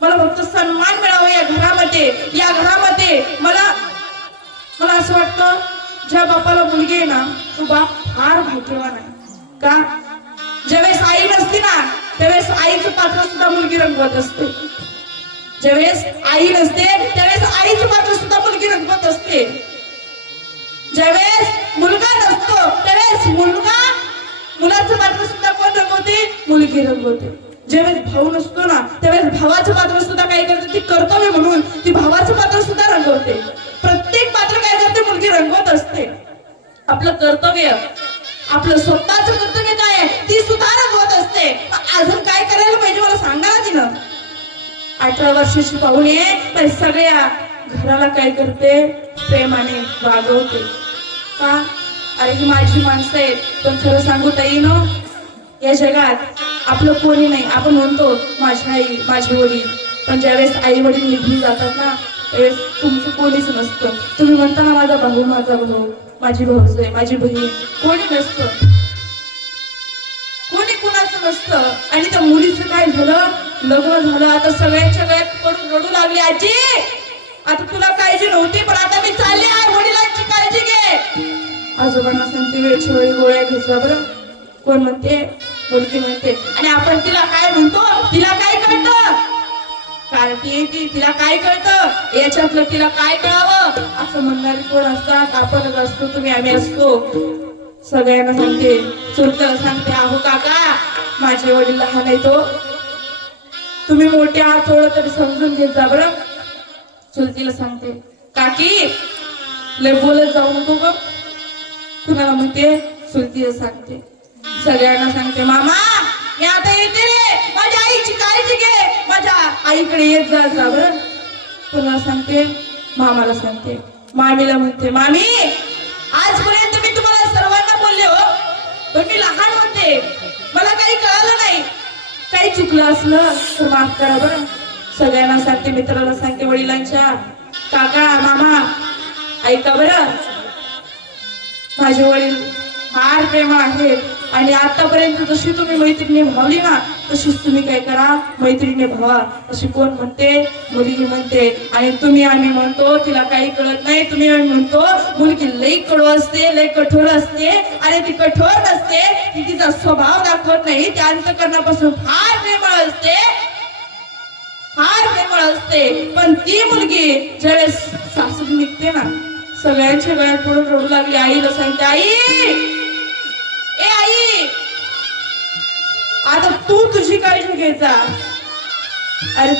मला फक्त सन्मान मिळावा या घरामध्ये मला मला असं वाटतं ज्या बापाला मुलगी आहे ना तो बाप फार भाग्यवान आहे का. ज्यावेळेस आई नसते ना त्यावेळेस आईचं पात्र सुद्धा मुलगी रंगवत असते. ज्यावेळेस आई नसते त्यावेळेस आईचं पात्र सुद्धा मुलगी रंगवत असते. ज्यावेळेस मुलगा नसतो त्यावेळेस मुलाचं पात्र सुद्धा कोण रंगवते, मुलगी रंगवते. ज्यावेळेस भाऊ नसतो ना त्यावेळेस भावाचं पात्र सुद्धा काय करते, ती कर्तव्य म्हणून ती भावाचं पात्र सुद्धा रंगवते. प्रत्येक पात्र काय करते, मुलगी रंगवत असते. आपलं कर्तव्य, आपलं स्वतःचं कर्तव्य काय आहे ती सुद्धा रंगवत असते. अजून काय करायला पाहिजे मला सांगा ना. तिनं 18 वर्षाची पाहुणे पण सगळ्या घराला काय करते, प्रेमाने वागवते का. अरे ही माझी माणसं आहेत. पण खरं सांगू ताई न या जगात आपलं कोणी नाही. आपण म्हणतो माझी आई माझे वडील, पण ज्यावेळेस आई वडील निघून जातात ना त्यावेळेस तुमचं कोणीच नसतं. तुम्ही म्हणता ना माझा भाऊ माझी भाऊज आहे माझी बहीण, कोणी नसतं, कोणी कुणाचं नसतं. आणि त्या मुलीचं काय झालं, लग्न झालं आता सगळ्यांच्या गळ्यात पडून रडू लागली, आजी आता तुला काळजी नव्हती पण आता मी चालले आहे, वडिलांची काळजी घे. आजोबांना सांगते वेळच्या वेळी गोळ्या घेतला बरं. कोण म्हणते, मुलगी म्हणते. आणि आपण तिला काय म्हणतो, तिला काय कळतं, कारती तिला काय कळतं याच्यातलं, तिला काय कळावं असं म्हणणारे कोण असतात, आपणच असतो, तुम्ही आम्ही असतो. सगळ्यांना सांगते, चुलत्याला सांगते, अहो काका माझे वडील लहान आहे तो, तुम्ही मोठे आहात थोडं तरी समजून घेत जा बरं. चुलतीला सांगते, काकी लय बोलत जाऊ नको ग. कुणाला म्हणते, चुलतीला सांगते. सगळ्यांना सांगते, मामा मी आता येते रे, माझ्या आईची काळजी घे, माझ्या आईकडे येत जा बरं. कुणाला सांगते, मामाला सांगते. मामीला म्हणते, मामी आजपर्यंत मी तुम्हाला सर्वांना बोलले हो, पण मी लहान होते, मला काही कळालं नाही, काही चुकलं असलं तर माफ करा बरं. सगळ्यांना सांगते, मित्राला सांगते, वडिलांच्या, काका मामा ऐका बरं, माझे वडील फार प्रेमळ आहेत. आणि आतापर्यंत जशी तुम्ही मैत्रिणी भावली ना तशीच तुम्ही काय करा, मैत्रिणी भावा. अशी कोण म्हणते, मुलगी म्हणते. आणि तुम्ही आम्ही म्हणतो तिला काही कळत नाही, तुम्ही आम्ही म्हणतो मुलगी लई कडू असते, लई कठोर असते. अरे ती कठोर नसते, ती तिचा स्वभाव दाखवत नाही, त्या अंतःकरणापासून फार प्रेमळ असते, फार प्रेमळ असते. पण ती मुलगी ज्यावेळेस सासून निघते ना सगळ्यांच्या गळ्यात पडून रडू लागली. आईला सांगते, आई ए आई आता तू तुझी काळजी घ्यायचा. अरे